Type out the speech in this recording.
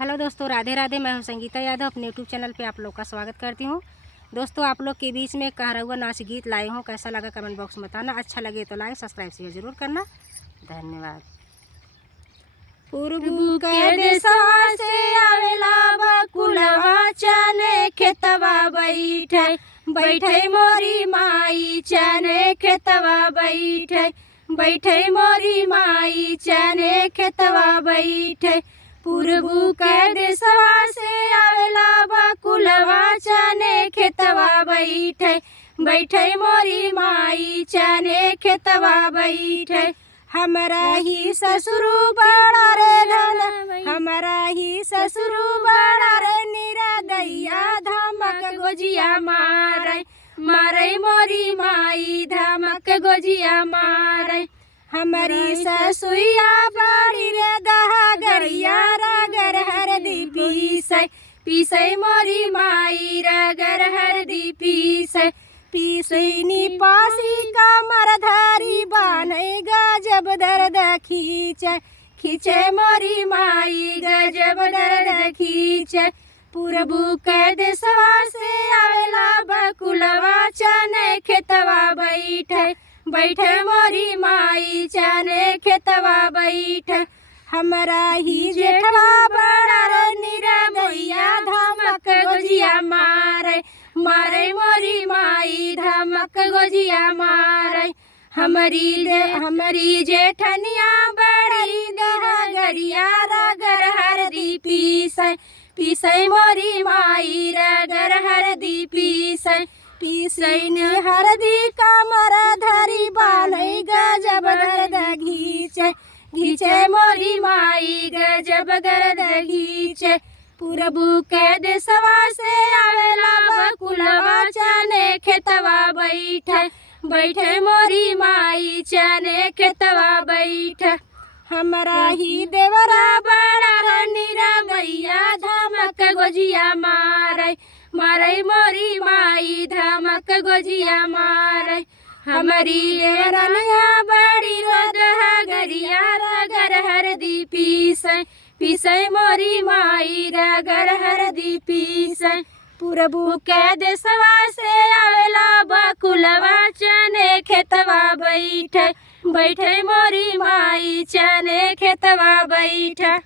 Hello दोस्तों, राधे राधे। मैं हूं संगीता यादव। अपने यूट्यूब चैनल पे आप लोग का स्वागत करती हूं। दोस्तों, आप लोग के बीच में कहरवा नाच गीत लाई हूं। कैसा लगा कमेंट बॉक्स में बताना। अच्छा लगे तो लाइक सब्सक्राइब शेयर जरूर करना। धन्यवाद। पूर्वू के देशवा से आवेला बकुलवा चने खेतवा बैठे बैठे मोरी माई चने खेतवा बैठे बैठे मोरी माई चने खेतवा बैठे। पूर्वू के देशवा से आवेला बकुलवा चने खेतवा बैठे बैठे मोरी माई चने खेतवा बैठे। हमारा ही ससुरु बड़ा रे धन, हमारा ही ससुरु बड़ा रे निरा दैया धमक गोजिया मारे मारे मोरी माई धमक गोजिया मारे। हमारी ससुइया बड़ी रे दहगरिया रगर हरदी पीसे पीसे मोरी माई रगर हरदी पीसे पीसनी पासी कमर धारी बान्हे गजब दर्द खींचे खींचे मोरी माई गजब दर्द खींचे। पूर्वू के देशवा से आवेला बकुलवा चने खेतवा बैठे बैठे मोरी माई चने खेतवा बैठे। हमारा ही जेठवा बड़ा रे निरा दैया धमक गोजिया मारे मारे मोरी माई धमक गोजिया मारे। हमारी जेठनिया बड़ी दहगरिया रगर हरदी पीसे पीसे मोरी माई रगर हरदी पीसे पीसैनी हरदी कमर धरी बान्हे गजब दर्द घींचे घींचे मोरी माई गजब दर्द घींचे। पूर्वू के देशवा से आवेला बकुलवा चने खेतवा बैठे बैठे मोरी माई चने खेतवा बैठे। हमारा ही देवरा बड़ा रे निरा दैया धमक गोजिया मारे मारे मोरी माई धमक गोजिया मारे। हमारी देवरनिया बड़ी रे दहगरिया रगर हरदी पीसे पीसे मोरी माई रगर हरदी पीसे। पूर्वू के देशवा से आवेला बकुलवा चने खेतवा बैठे बैठे मोरी माई चने खेतवा बैठे।